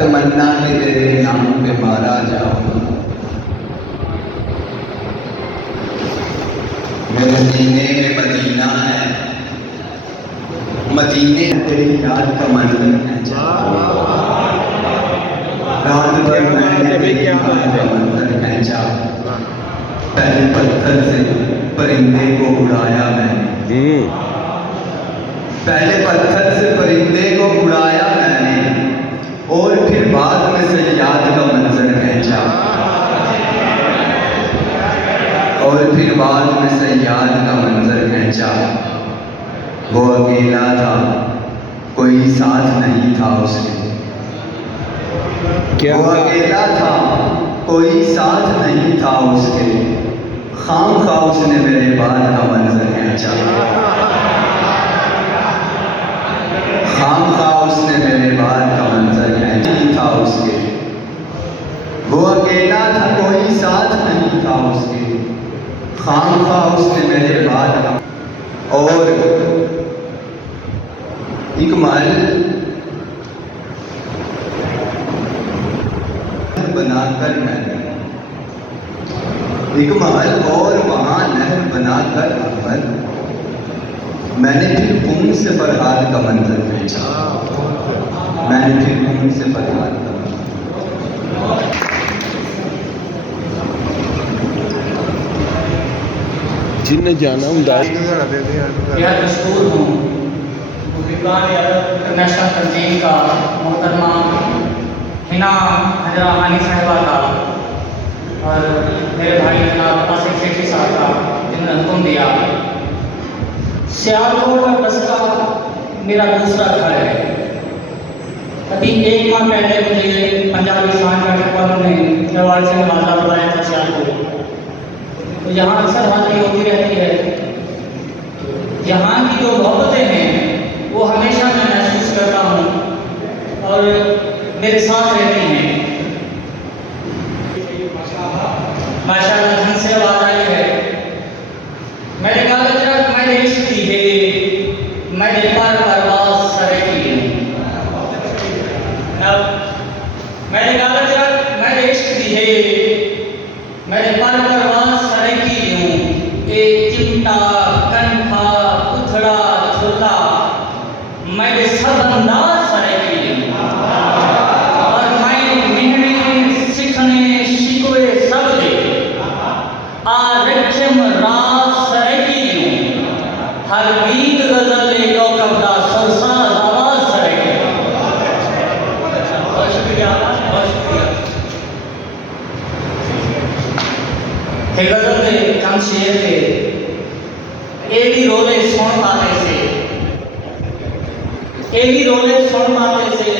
तमन्ना के तेरे नाम पे मारा जाऊंगा। मेरे सीने में मदीना है, मदीने तेरी याद का मंजर खींचा। रात भर मैंने तेरी याद का मंजर खींचा। पहले पत्थर से परिंदे को उड़ाया मैंने, पहले पत्थर से परिंदे को उड़ाया मैंने, और फिर बाद में सयाद का मंजर खींचा। और फिर बाद में सयाद का मंजर खींचा। वो अकेला था, कोई साथ नहीं था उसके। वो अकेला था, कोई साथ नहीं था उसके। खामखा उसने मेरे बाद का मंजर खींचा। खामखा उसने मेरे बाद का मंजर खींचा। नहीं था उसके। वो अकेला था, कोई साथ नहीं था उसके। खामखा उसने मेरे बाद का। और एक महल बनाकर एक महल और वहां नहर बनाकर अव्वल मैंने फिर खून से फरहाद का मंजर खींचा। मैंने फिर खून से फरहाद का जिन्हें जाना यह दस्तूर हूँ इंटरनेशनल तंजीम का मोहतरमा हिना हजरा हानी साहिबा का और मेरे भाई जनाब आसिफ शेखी साहब का, जिन्होंने हुक्म दिया। सियालकोट और बसका मेरा दूसरा घर है। अभी 1 माह पहले मुझे पंजाबी शान बैठक वालों ने अवार्ड से नवाजा बुलाया था सियालकोट। तो यहाँ अक्सर हाजिरी होती रहती है। यहाँ की जो मोहब्बतें हैं वो हमेशा मैं महसूस करता हूँ और मेरे साथ रहती हैं। माशाअल्लाह ढंग से आवाज आई है। मेरे कागज मैंने इश्क की है, मैंने पर परवाज सरे की है। मेरे कागज मैंने इश्क की है, मैंने पर परवाज सरे की हूँ। एक चिमटा कंठा उथड़ा झूला मैंने सब अंदाज सरे की हूँ। और मैं मिहने सीखने शिकवे सब दे आरक्षम राज सरे की हूँ। हर गीत गजल कौकब दा सरसाज आवाज सरे की। बहुत शुक्रिया, बहुत शुक्रिया। हे गजल के कम शेर थे, ए भी रोले सुन पाते से, ए भी रोले सुन पाते से,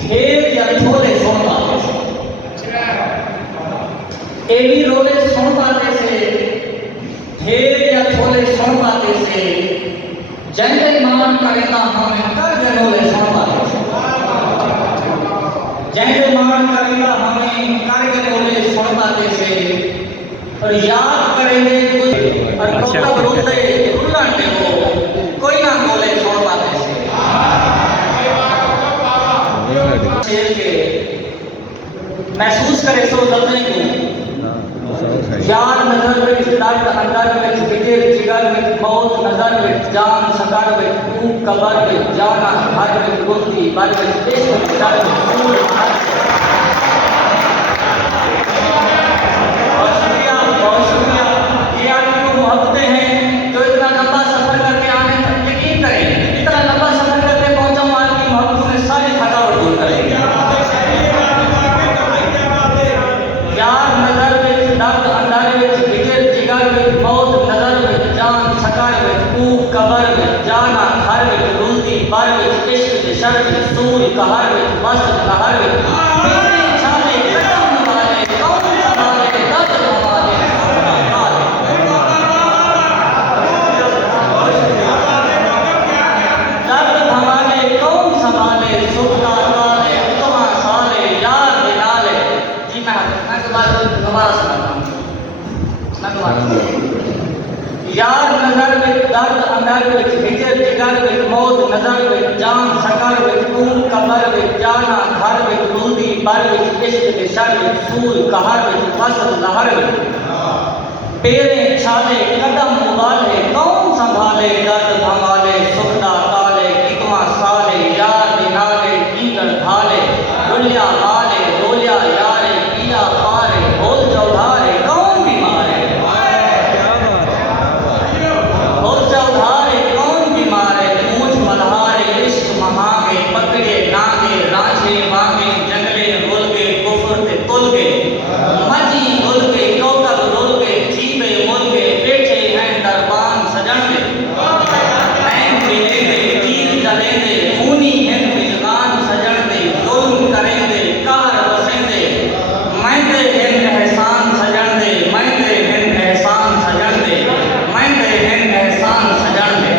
ढेर या थोड़े सुन पाते से। ए भी रोले सुन पाते से, ढेर या थोड़े सुन पाते से, जंदे मान करेगा हमें कर दे रोले सुन पाते से। जंदे मान करेगा हमें कर दे रोले सुन पाते से। और याद करेंगे कुछ और कब रोते रुलाने को कोई ना बोले सुन पाते से। शेर के महसूस करे सो लफ्ज़ को यार नजर में दर्द अंदर में जिगर जिगर में मौत नजर में जान सकर में तू कबर में जाना घर में रोती बर में इश्क में दर्द में फूल। बहुत शुक्रिया, बहुत शुक्रिया। ये आपकी वो मोहब्बतें हैं जो इतना लंबा सफर करके आने तक यकीन करें, इतना लंबा सफर करके पहुंचा हूं, आपकी मोहब्बतों ने सारी थकावट दूर करेंगे। यार नजर में दर्द अंदर में जिगर जिगर में मौत नजर में जान सकर में तू कबर में जाना घर में रुलती बर में इश्क में शर्त में सूल कहर में मस्त कहर में छाले कदम वाले कौन संभाले दर्द हमारे दर्द हमारे कौन संभाले सुखना वाले तुमा साले यार बिनाले। जी मैं दोबारा सुनाता हूँ। यार नजर में दर्द अंदर में जिगर जिगर में मौत नजर में जान सकर में तू कबर में जाना घर में बर विच इश्क दे शर विच सूल कहर विच फसल लहर विच पेरे छाले कदम उबाले कौन संभाले दर्द भंगाले सुखदा काले कितवा साले यार दिनाले कीकर भाले डुलिया माले रोलिया यारे पिया पारे बोल चौधारे कौन बीमारे बोल चौधारे कौन बीमारे मूछ मल्हारे इश्क महागे पकड़े नागे राझे मांगे जंगले रोलगे कुफर ते तुलगे मजी उलगे कौकब रोलगे जीवे मुलगे बैठे हैं दरबान सजन में मिलेंगे तीर जलेंगे खूनी हिंद मिलगान सजन दे जुल्म करेंगे कहर बसेंगे मैं दे हिंद एहसान सजन दे मैं दे हिंद एहसान सजन दे मैं दे हिंद एहसान सजन दे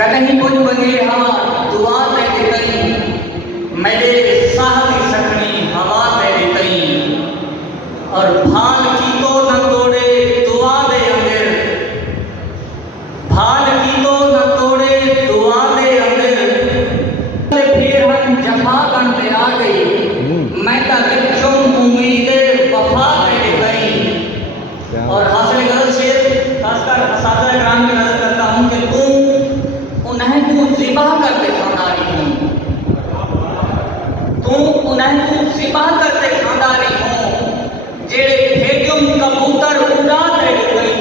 कहीं कुछ बगे हाँ दुआ तेरे कहीं मेरे साहब सखनी हवा तेरे कहीं और भाल की तो न तोड़े दुआ दे अंदर भाल की तो न तोड़े दुआ दे अंदर फिर हम जफा करते आ गई मैं तक चुम उम्मीदे वफा तेरे कहीं और हासिल गलत शेर खासकर सादा इकराम की नजर करता हूँ कि उन्हें तू ज़िबा करते खानदारी हूँ तू उन्हें तू ज़िबा करते खानदारी हूँ जेड़े भेजुम कबूतर उड़ा तेरे गई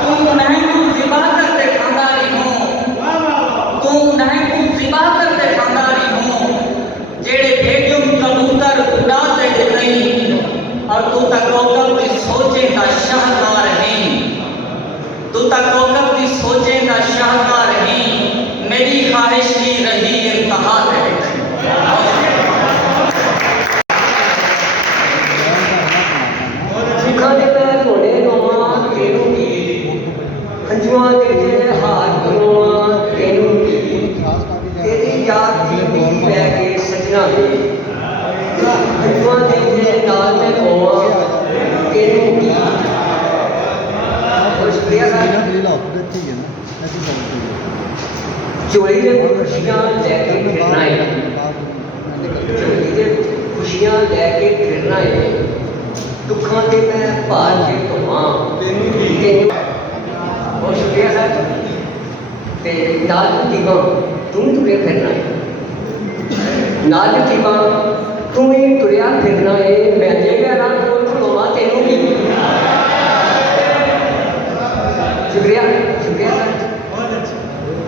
तू उन्हें तू ज़िबा करते खानदारी हूँ तू उन्हें तू ज़िबा करते खानदारी हूँ जेड़े भेजुम कबूतर उड़ा तेरे गई और तू तक कौकब की सोचे का शाहकार है तू तक कौकब की सोचे का शाहकार नहीं मेरी ख्वाहिश की रही इंतहा है सिखा दे मैं थोड़े रोमा तेरू की हंजुआ दे जे हाथ रोमा तेरू की तेरी याद दी बीती लै के सजना दे हंजुआ दे जे नाल मैं रोमा तेरू की और शुक्रिया सर चोरी दे खुशियां लैके फिरना है चोरी दे खुशियां लैके फिरना है दुखों के मैं भार के धोवां बहुत शुक्रिया सर ते नाल टीमा तू तुरे फिरना है नाल टीमा तू ही तुरिया फिरना है मैं जेगा ना कोल खलोवा तेनू की शुक्रिया शुक्रिया सर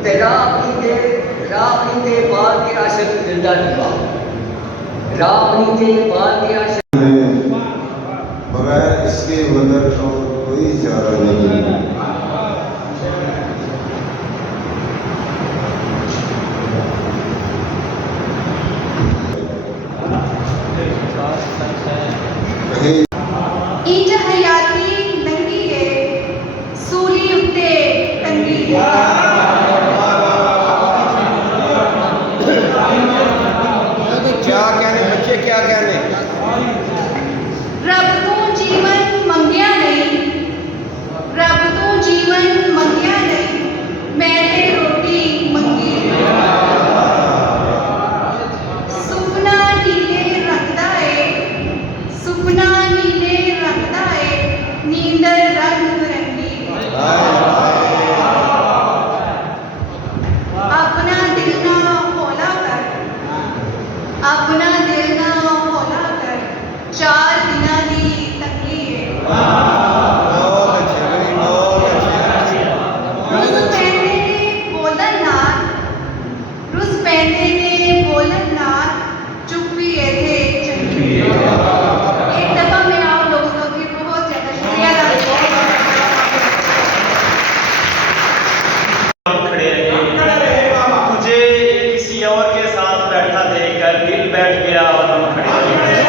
तेरा अपनी के बाल के आशिक दिलदार टीमा अपनी के बाल के आशिक बगैर इसके वदर और कोई चारा नहीं इंज हयाती नंगी है सूली उत्ते तंगी है क्या कहने बच्चे क्या कहने रब तू जीवन मंगिया नहीं रब तू जीवन मंगिया नहीं मैं ते रोटी मंगी सुपना नीले रखदा है सुपना नीले रखदा है नींदर रंग बिरंगी अपना दिल ना हौला कर अपना दिल ना हौला कर 4 दिना दी तंगी है रुस पैंदे ने बोलन नाल चुप्पी थे चंगी एक दफा मैं आप लोगों का भी बहुत ज्यादा शुक्रिया अदा खड़े रहे मुझे किसी और के साथ बैठा देखकर दिल बैठ गया और हम खड़े रहे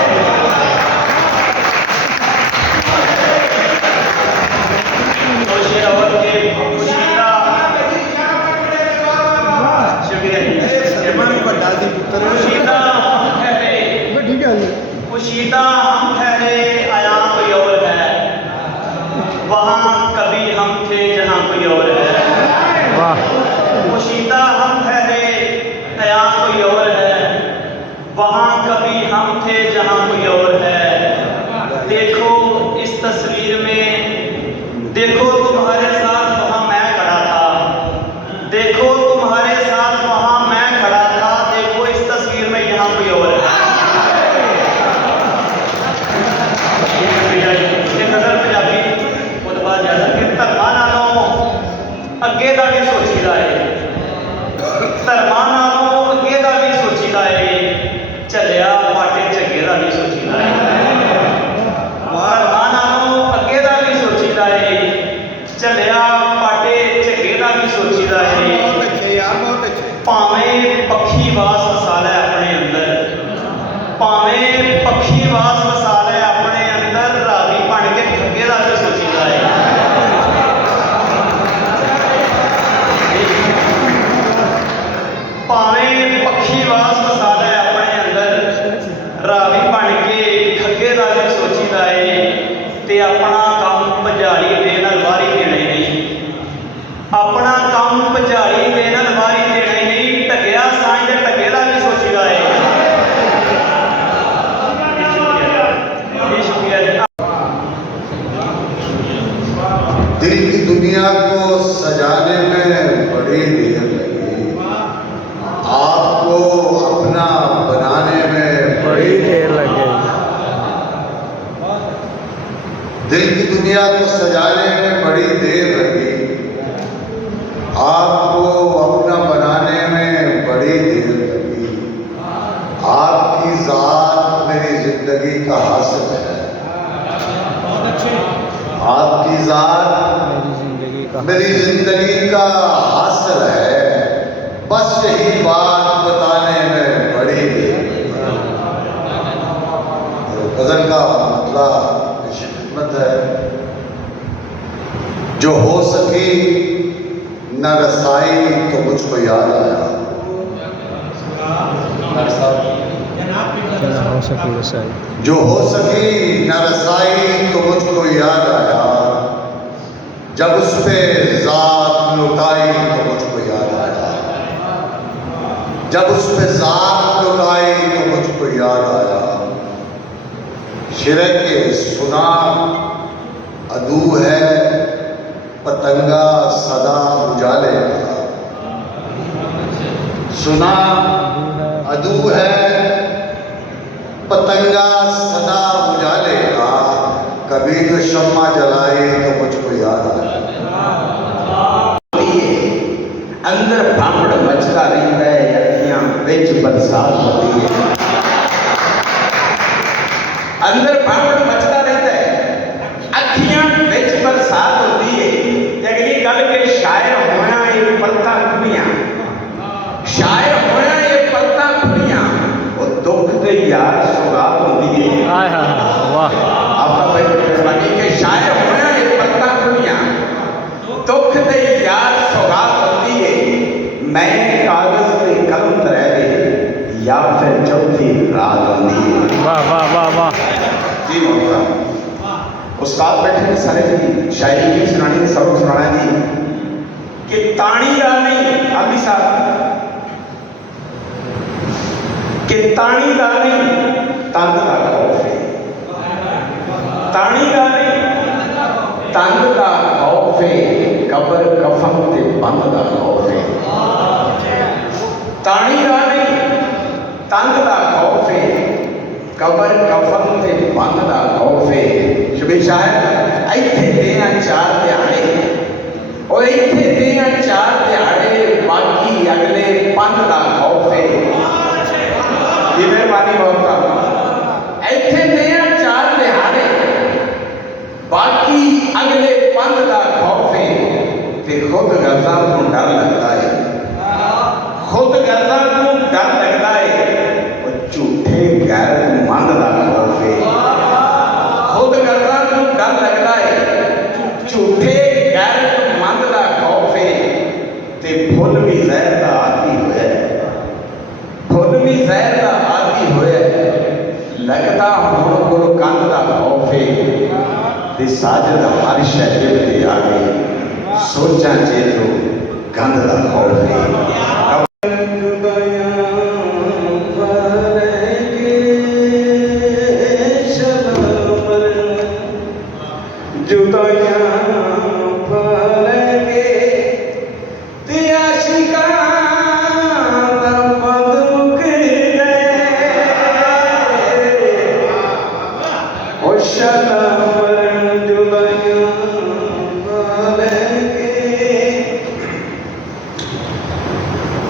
ਧਰਮਾਂ ਨਾਲੋਂ ਅੱਗੇ ਦਾ ਵੀ ਸੋਚੀਦਾ ਏ, ਝੱਲਿਆ ਪਾਟੇ ਝੱਗੇ ਦਾ ਵੀ ਸੋਚੀਦਾ ਏ। ਧਰਮਾਂ ਨਾਲੋਂ ਅੱਗੇ ਦਾ ਵੀ ਸੋਚੀਦਾ ਏ, ਝੱਲਿਆ ਪਾਟੇ ਝੱਗੇ ਦਾ ਵੀ ਸੋਚੀਦਾ ਏ। बहुत अच्छे यार, बहुत अच्छे। ਭਾਵੇਂ ਪੱਖੀ ਵਾਸ ਵਸਾ ਲੈ ਆਪਣੇ ਅੰਦਰ, ਭਾਵੇਂ ਪੱਖੀ ਵਾਸ ਵਸਾ ਲੈ ਆਪਣੇ ਅੰਦਰ, ਰਾਵੀ ਬਣ ਕੇ ਠੱਗੇ ਦਾ ਵੀ ਸੋਚੀਦਾ ਏ। ਭਾਵੇਂ ਪੱਖੀ ਵਾਸ ਵਸਾ ਲੈ ਆਪਣੇ ਅੰਦਰ, ਰਾਵੀ ਬਣ ਕੇ ਠੱਗੇ ਦਾ ਵੀ ਸੋਚੀਦਾ ਏ। ਤੇ ਆਪਣਾ ਕੰਮ ਭਜਾਰੀ ਦੇ ਨਾਲ ਵਾਰੀ ਦੇਣਾ ਹੀ ਨਹੀਂ, ਆਪਣਾ ਕੰਮ ਭਜਾਰੀ ਦੇ ਨਾਲ ਵਾਰੀ ਦੇਣਾ ਹੀ ਨਹੀਂ, ਢੱਗਿਆ ਸਾਂਝ ਦੇ ਢੱਗੇ ਦਾ ਵੀ ਸੋਚੀਦਾ ਏ। ਇਹ ਸ਼ੁਕਰੀਆ ਜੀ। दिल की दुनिया को सजाने में बड़ी देर लगी, आपको अपना बनाने में बड़ी देर लगी। दिल की दुनिया को सजाने में बड़ी देर लगी, आपको अपना बनाने में बड़ी देर लगी। आपकी ज़ात मेरी जिंदगी का हासिल है, आपकी ज़ात मेरी जिंदगी का हासिल है, बस यही बात बताने में बड़ी देर। गज़ल का मतलब खिदमत है, जो हो सकी न रसाई तो मुझको याद आया, जो हो सकी न रसाई तो मुझको याद आया, जब उस पे ज़ात लुटाई तो मुझको याद आया, जब उस पे ज़ात लुटाई तो मुझको याद आया। शिरे के सुना अदू है पतंगा सदा उजाले का, सुना अदू है पतंगा सदा उजाले का, कभी तो शम्मा जलाई तो मुझको याद आया। अंदर भांगड़ मचता रहता है, अखियां बिच बरसात होती है। अंदर भांगड़ मचता रहता है, अखियां बिच बरसात होती है। ते अगली गल के शायर होना ये पलता खुलियां, शायर होना ये पलता खुलियां, वो दुख दे यार सौगात होती है। वाह आपका मेहरबानी के शायर होना ये पलता खुलियां, दुख दे यार सौगात होती है। मैं कागज पे कलम रह गई या फिर चौथी रात होती है। वाह वाह वाह वाह जी मोहतरम उस्ताद बैठे ने सारे जी शायरी की सुनानी सबक सुनाना जी कि तानी दा नहीं आदि साहब कि तानी दा नहीं तंग दा खौफ है, तानी दा नहीं तंग दा खौफ है, कबर कफन ते बंद दा खौफ है। तानी दा नहीं तंग दा खौफ है, कबर कफन ते बंद दा खौफ है। शुभी शायद इत्थे देना चार ध्याड़े और इत्थे देना चार ध्याड़े, बाकी अगले पंध दा खौफ है। जी मेहरबानी बहुत का इत्थे देना चार ध्याड़े, बाकी अगले पंध दा खौफ है। ते खुद गर्दा को डर लगता है, खुद गर्दा को डर लगता है, और झूठे गैरतमंद दा खौफ है। खुद गर्दा को डर लगता है, झूठे गैरतमंद दा खौफ है। ते फुल भी जहर दा आदी होया, फुल भी जहर दा आदी होया, लगता हुण कोल कंध दा खौफ है। ते साजद हर शह दिल ते आ गई, सोचा चे तो गंध दा खौफ है।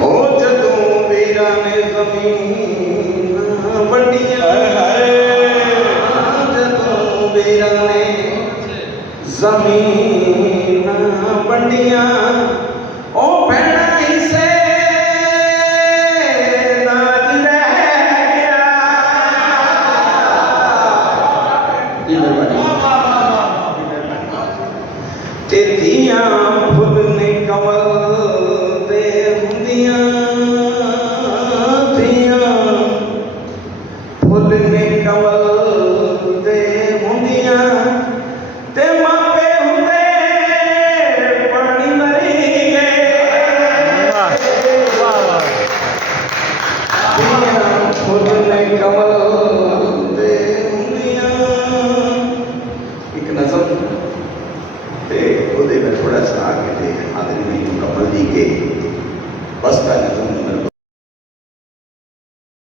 ओ ਜ਼ਮੀਨ ਵੰਡੀਆਂ ਜਦੋਂ ਵੀਰਾਂ ਨੇ ਜ਼ਮੀਨ ਵੰਡੀਆਂ ਉਹ ਭੈਣਾਂ ਹਿੱਸੇ ਨਾਜ ਰਹਿ ਗਿਆ ਤੇ ਧੀਆਂ ਫੁੱਲ ਨੇ ਕਮਲ ਦੇ ਹੁੰਦੀਆਂ ਧੀਆਂ ਫੁੱਲ ਨੇ ਕਮਲ ਦੇ ਹੁੰਦੀਆਂ ਤੇ ਮਾਪੇ ਹੁੰਦੇ ਪਾਣੀ ਮਰੀ ਗਏ ਧੀਆਂ ਫੁੱਲ ਨੇ ਕਮਲ ਦੇ ਹੁੰਦੀਆਂ ਇੱਕ ਨਜ਼ਮ ਤੇ ਉਹਦੇ ਵਿੱਚ ਥੋੜਾ ਸੁਣਾ ਕੇ ਤੇ ਆਦਮੀ ਨੂੰ ਮੁਕੰਮਲ ਦੀ ਕੇ ਬਸ ਕਰ